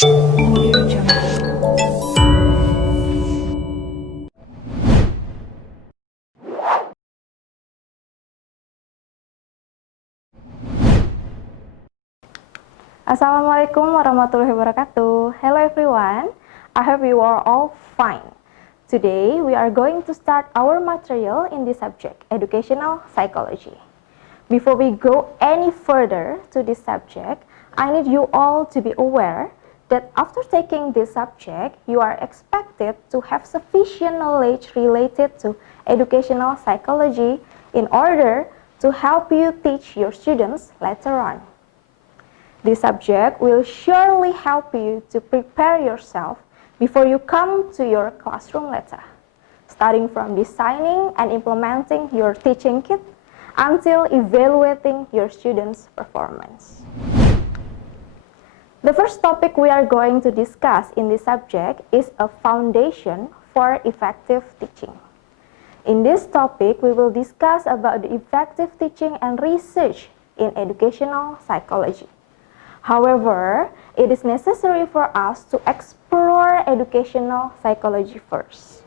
Assalamualaikum warahmatullahi wabarakatuh. Hello everyone, I hope you are all fine. Today we are going to start our material in this subject, educational psychology. Before we go any further to this subject, I need you all to be aware that after taking this subject, you are expected to have sufficient knowledge related to educational psychology in order to help you teach your students later on. This subject will surely help you to prepare yourself before you come to your classroom later, starting from designing and implementing your teaching kit until evaluating your students' performance. The first topic we are going to discuss in this subject is a foundation for effective teaching. In this topic, we will discuss about the effective teaching and research in educational psychology. However, it is necessary for us to explore educational psychology first.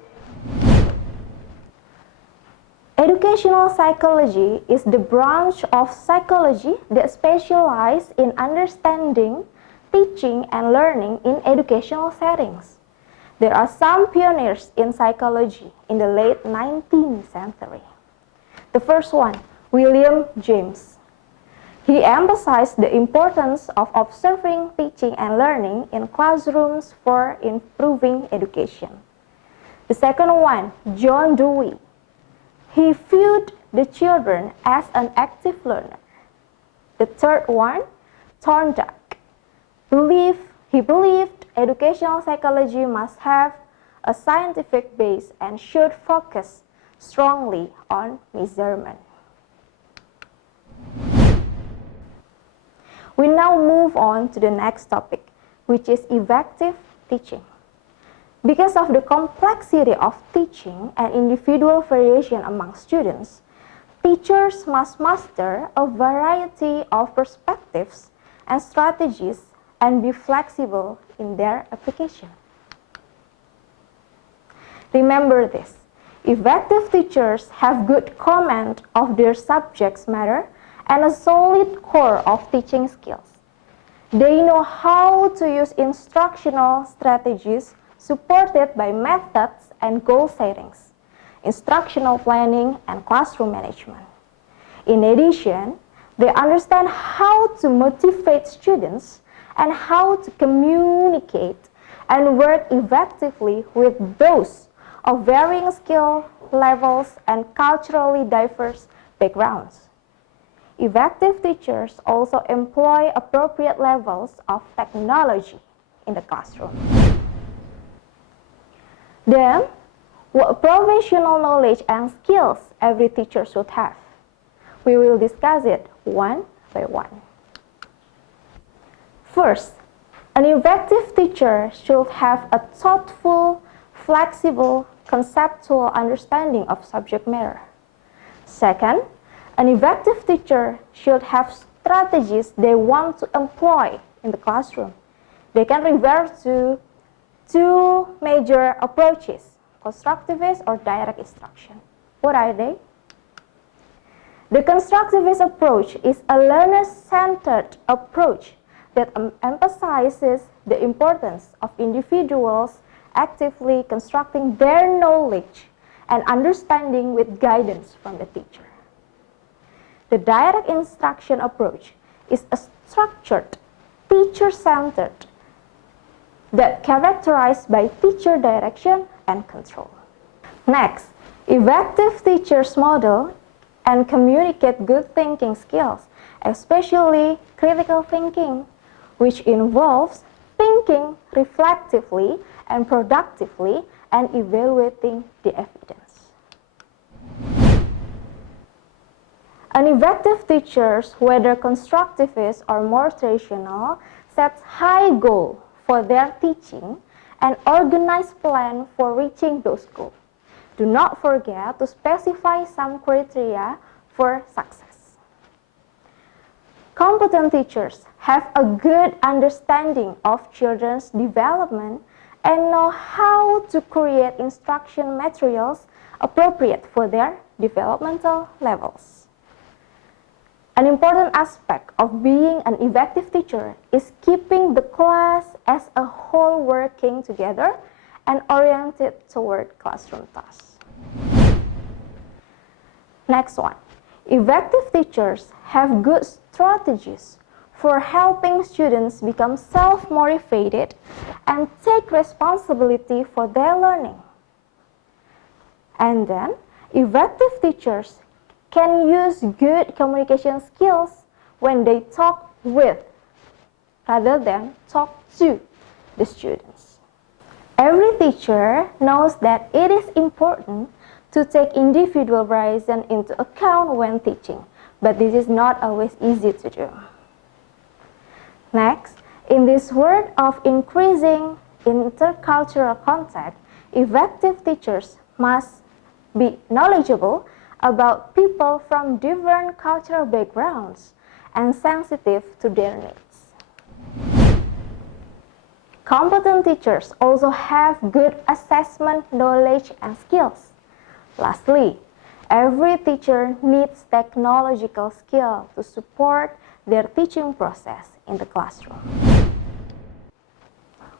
Educational psychology is the branch of psychology that specializes in understanding, teaching, and learning in educational settings. There are some pioneers in psychology in the late 19th century. The first one, William James. He emphasized the importance of observing, teaching, and learning in classrooms for improving education. The second one, John Dewey. He viewed the children as an active learner. The third one, Thorndike. He believed educational psychology must have a scientific base and should focus strongly on measurement. We now move on to the next topic, which is effective teaching. Because of the complexity of teaching and individual variation among students, teachers must master a variety of perspectives and strategies and be flexible in their application. Remember this, effective teachers have good command of their subject's matter and a solid core of teaching skills. They know how to use instructional strategies supported by methods and goal settings, instructional planning, and classroom management. In addition, they understand how to motivate students and how to communicate and work effectively with those of varying skill levels and culturally diverse backgrounds. Effective teachers also employ appropriate levels of technology in the classroom. Then, what professional knowledge and skills every teacher should have? We will discuss it one by one. First, an effective teacher should have a thoughtful, flexible, conceptual understanding of subject matter. Second, an effective teacher should have strategies they want to employ in the classroom. They can revert to two major approaches, constructivist or direct instruction. What are they? The constructivist approach is a learner-centered approach that emphasizes the importance of individuals actively constructing their knowledge and understanding with guidance from the teacher. The direct instruction approach is a structured, teacher-centered that characterized by teacher direction and control. Next, effective teachers model and communicate good thinking skills, especially critical thinking, which involves thinking reflectively and productively and evaluating the evidence. An effective teacher, whether constructivist or more traditional, sets high goals for their teaching and organized plan for reaching those goals. Do not forget to specify some criteria for success. Competent teachers have a good understanding of children's development and know how to create instruction materials appropriate for their developmental levels. An important aspect of being an effective teacher is keeping the class as a whole working together and oriented toward classroom tasks. Next one. Effective teachers have good strategies for helping students become self-motivated and take responsibility for their learning. And then, effective teachers can use good communication skills when they talk with rather than talk to the students. Every teacher knows that it is important to take individual variation into account when teaching, but this is not always easy to do. Next, in this world of increasing intercultural contact, effective teachers must be knowledgeable about people from different cultural backgrounds and sensitive to their needs. Competent teachers also have good assessment knowledge and skills. Lastly, every teacher needs technological skill to support their teaching process in the classroom.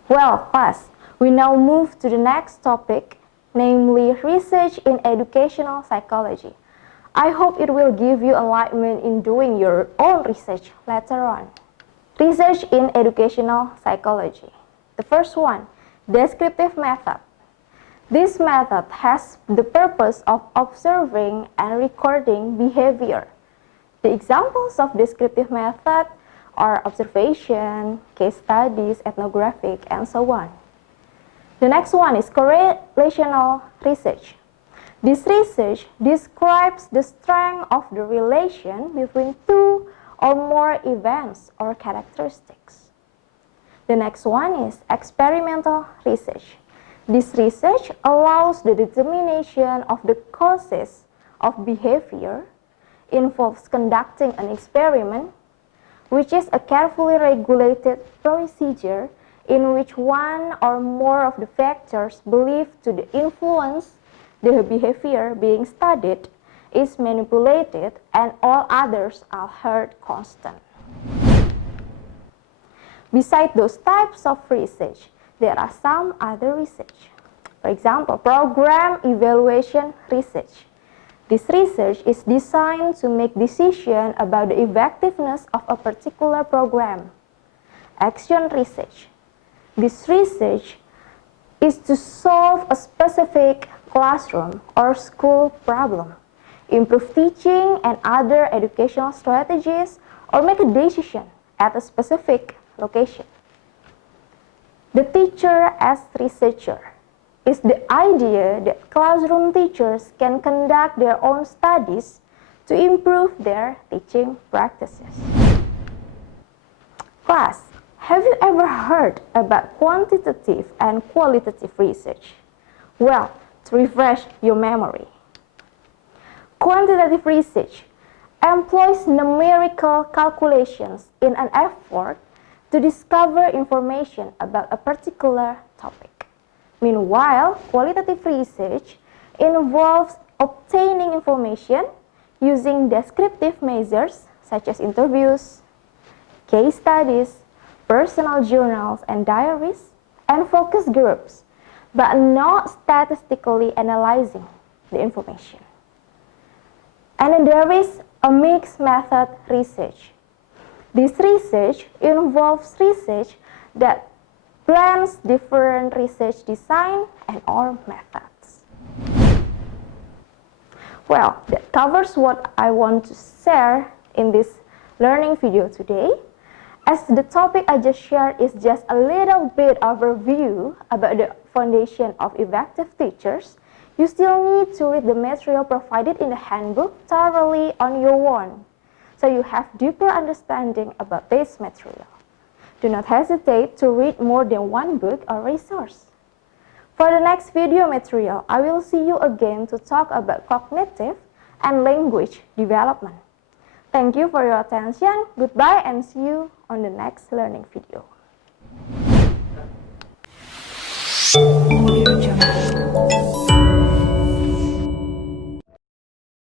Well, class, we now move to the next topic, namely research in educational psychology. I hope it will give you enlightenment in doing your own research later on. Research in educational psychology. The first one, descriptive method. This method has the purpose of observing and recording behavior. The examples of descriptive method are observation, case studies, ethnographic, and so on. The next one is correlational research. This research describes the strength of the relation between two or more events or characteristics. The next one is experimental research. This research allows the determination of the causes of behavior, involves conducting an experiment, which is a carefully regulated procedure in which one or more of the factors believed to influence the behavior being studied is manipulated and all others are held constant. Besides those types of research, there are some other research. For example, program evaluation research. This research is designed to make decisions about the effectiveness of a particular program. Action research. This research is to solve a specific classroom or school problem, improve teaching and other educational strategies, or make a decision at a specific location. The teacher as researcher is the idea that classroom teachers can conduct their own studies to improve their teaching practices. Class, have you ever heard about quantitative and qualitative research? Well, to refresh your memory. Quantitative research employs numerical calculations in an effort to discover information about a particular topic. Meanwhile, qualitative research involves obtaining information using descriptive measures such as interviews, case studies, personal journals and diaries, and focus groups, but not statistically analyzing the information. And then there is a mixed method research. This research involves research that blends different research design and or methods. Well, that covers what I want to share in this learning video today. As the topic I just shared is just a little bit overview about the foundation of effective teachers, you still need to read the material provided in the handbook thoroughly on your own, so you have deeper understanding about this material. Do not hesitate to read more than one book or resource. For the next video material, I will see you again to talk about cognitive and language development. Thank you for your attention. Goodbye and see you on the next learning video.